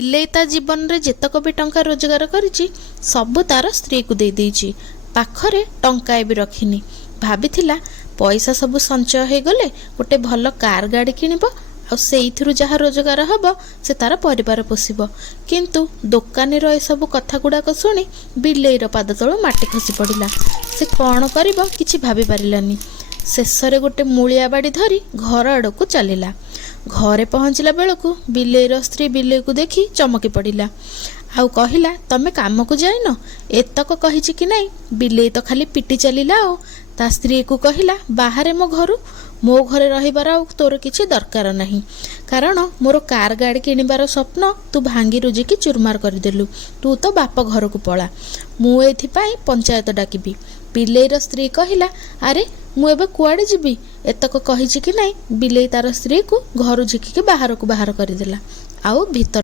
ବିଲେଇ ତା ଜୀବନରେ ଯେତକ ବି ଟଙ୍କା ରୋଜଗାର କରିଛି ସବୁ ତାର ସ୍ତ୍ରୀକୁ ଦେଇ ଦେଇଛି। ପାଖରେ ଟଙ୍କାଏ ବି ରଖିନି। ଭାବିଥିଲା ପଇସା ସବୁ ସଞ୍ଚୟ ହେଇଗଲେ ଗୋଟେ ଭଲ କାର ଗାଡ଼ି କିଣିବ, ଆଉ ସେଇଥିରୁ ଯାହା ରୋଜଗାର ହବ ସେ ତାର ପରିବାର ପୋଷିବ। କିନ୍ତୁ ଦୋକାନୀର ଏସବୁ କଥା ଗୁଡ଼ାକ ଶୁଣି ବିଲେଇର ପାଦ ତଳୁ ମାଟି ଖସି ପଡ଼ିଲା। ସେ କ'ଣ କରିବ କିଛି ଭାବି ପାରିଲାନି। ଶେଷରେ ଗୋଟେ ମୂଳିଆ ବାଡ଼ି ଧରି ଘର ଆଡ଼କୁ ଚାଲିଲା। ଘରେ ପହଞ୍ଚିଲା ବେଳକୁ ବିଲେଇର ସ୍ତ୍ରୀ ବିଲେଇକୁ ଦେଖି ଚମକି ପଡ଼ିଲା, ଆଉ କହିଲା, ତମେ କାମକୁ ଯାଇନ? ଏତକ କହିଛି କି ନାଇଁ, ବିଲେଇ ତ ଖାଲି ପିଟି ଚାଲିଲା। ଆଉ ତା ସ୍ତ୍ରୀକୁ କହିଲା, ବାହାରେ ମୋ ଘରେ ରହିବାର ଆଉ ତୋର କିଛି ଦରକାର ନାହିଁ, କାରଣ ମୋର କାର ଗାଡ଼ି କିଣିବାର ସ୍ୱପ୍ନ ତୁ ଭାଙ୍ଗି ରୁଜିକି ଚୁରମାର କରିଦେଲୁ। ତୁ ତ ବାପ ଘରକୁ ପଳା, ମୁଁ ଏଥିପାଇଁ ପଞ୍ଚାୟତ ଡାକିବି। ବିଲେଇର ସ୍ତ୍ରୀ କହିଲା, ଆରେ ମୁଁ ଏବେ କୁଆଡ଼େ ଯିବି? ଏତକ କହିଛି କି ନାଇଁ, ବିଲେଇ ତାର ସ୍ତ୍ରୀକୁ ଘରୁ ଝିକିକି ବାହାରକୁ ବାହାର କରିଦେଲା, ଆଉ ଭିତର